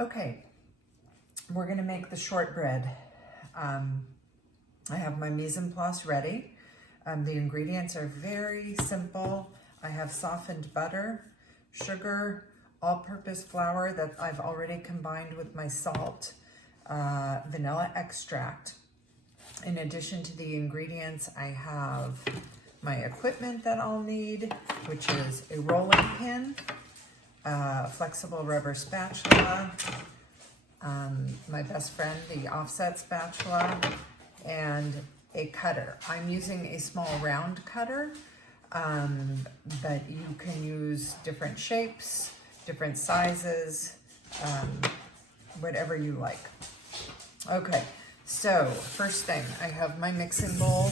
Okay, we're gonna make the shortbread. I have my mise en place ready. The ingredients are very simple. I have softened butter, sugar, all-purpose flour that I've already combined with my salt, vanilla extract. In addition to the ingredients, I have my equipment that I'll need, which is a rolling pin, flexible rubber spatula, my best friend, the offset spatula, and a cutter. I'm using a small round cutter, but you can use different shapes, different sizes, whatever you like. Okay, so first thing, I have my mixing bowl.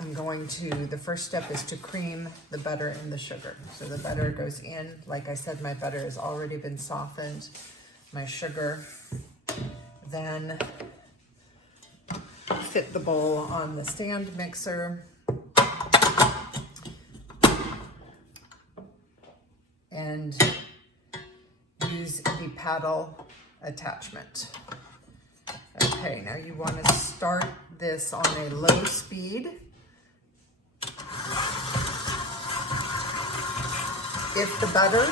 The first step is to cream the butter and the sugar. So the butter goes in. Like I said, my butter has already been softened. My sugar. Then fit the bowl on the stand mixer. And use the paddle attachment. Okay, now you want to start this on a low speed. If the butter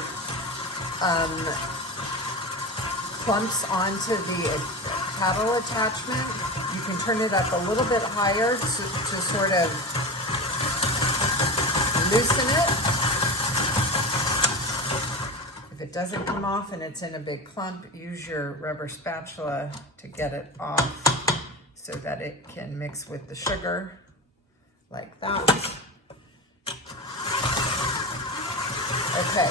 clumps onto the paddle attachment, you can turn it up a little bit higher to sort of loosen it. If it doesn't come off and it's in a big clump, use your rubber spatula to get it off so that it can mix with the sugar like that. Okay,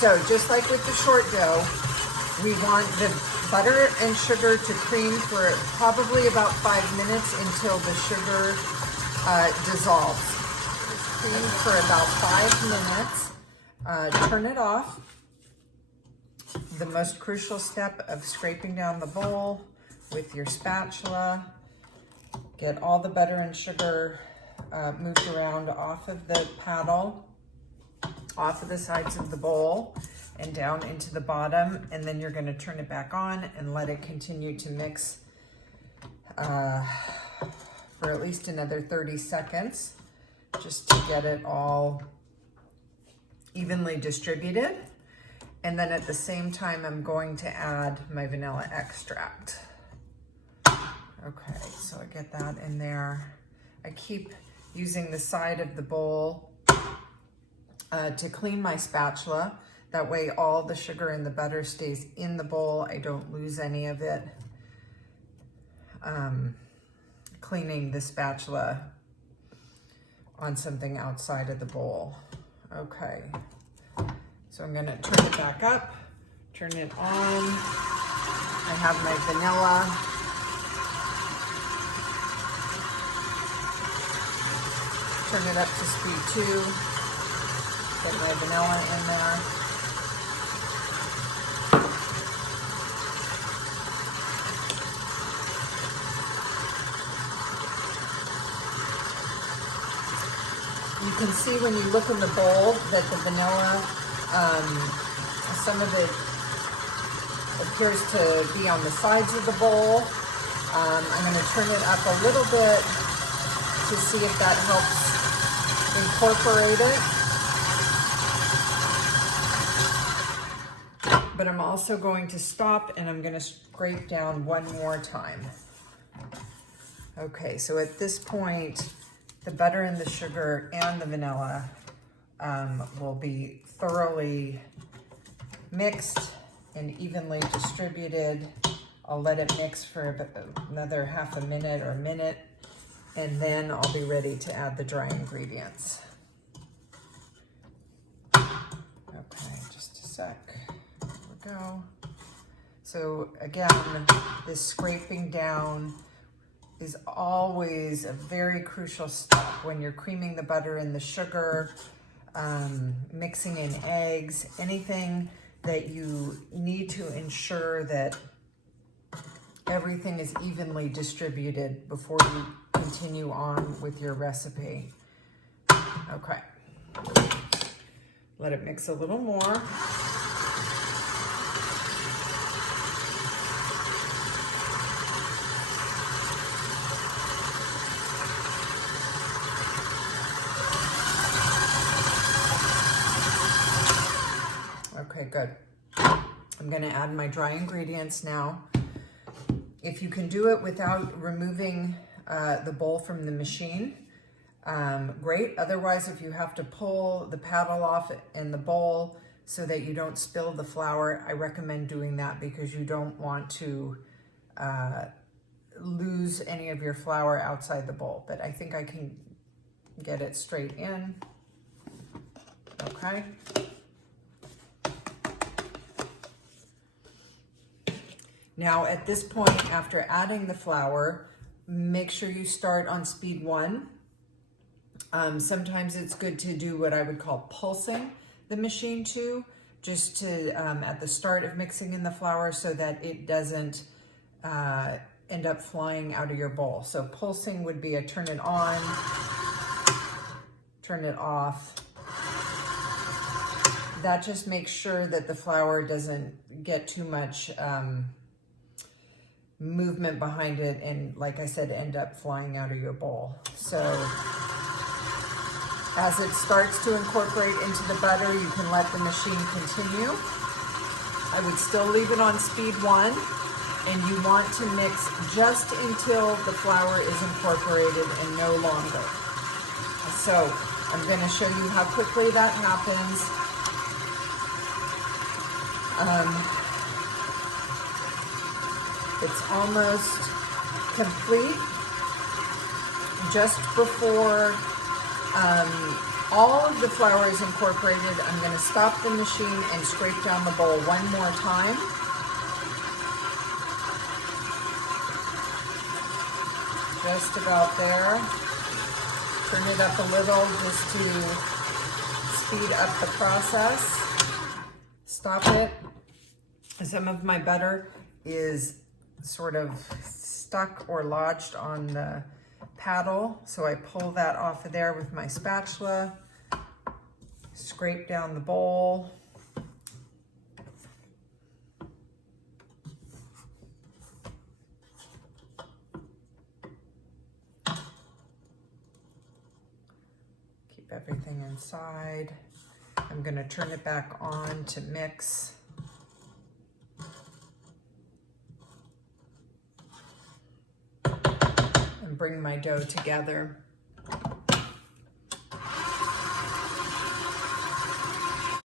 so just like with the short dough, we want the butter and sugar to cream for probably about 5 minutes until the sugar dissolves. Cream for about 5 minutes. Turn it off. The most crucial step of scraping down the bowl with your spatula. Get all the butter and sugar moved around off of the paddle, off of the sides of the bowl and down into the bottom, and then you're going to turn it back on and let it continue to mix for at least another 30 seconds just to get it all evenly distributed. And then at the same time, I'm going to add my vanilla extract. Okay, so I get that in there. I keep using the side of the bowl to clean my spatula. That way all the sugar and the butter stays in the bowl. I don't lose any of it. Cleaning the spatula on something outside of the bowl. Okay, so I'm gonna turn it back up, turn it on. I have my vanilla. Turn it up to speed 2. Get my vanilla in there. You can see when you look in the bowl that the vanilla, some of it appears to be on the sides of the bowl. I'm going to turn it up a little bit to see if that helps incorporate it. But I'm also going to stop and I'm going to scrape down one more time. Okay, so at this point, the butter and the sugar and the vanilla will be thoroughly mixed and evenly distributed. I'll let it mix for another half a minute or a minute, and then I'll be ready to add the dry ingredients. Okay, just a sec. Go. So again, this scraping down is always a very crucial step when you're creaming the butter and the sugar, mixing in eggs, anything that you need to ensure that everything is evenly distributed before you continue on with your recipe. Okay, let it mix a little more. Okay, good. I'm gonna add my dry ingredients now. If you can do it without removing the bowl from the machine, great. Otherwise, if you have to pull the paddle off in the bowl so that you don't spill the flour, I recommend doing that because you don't want to lose any of your flour outside the bowl. But I think I can get it straight in. Okay. Now at this point, after adding the flour, make sure you start on speed 1. Sometimes it's good to do what I would call pulsing the machine too, just to at the start of mixing in the flour so that it doesn't end up flying out of your bowl. So pulsing would be a turn it on, turn it off. That just makes sure that the flour doesn't get too much movement behind it and, like I said, end up flying out of your bowl. So as it starts to incorporate into the butter, you can let the machine continue. I would still leave it on speed 1, and you want to mix just until the flour is incorporated and no longer. So I'm going to show you how quickly that happens. It's almost complete. Just before all of the flour is incorporated, I'm going to stop the machine and scrape down the bowl one more time. Just about there. Turn it up a little just to speed up the process. Stop it. Some of my butter is sort of stuck or lodged on the paddle, so I pull that off of there with my spatula, scrape down the bowl. Keep everything inside. I'm going to turn it back on to mix. And bring my dough together.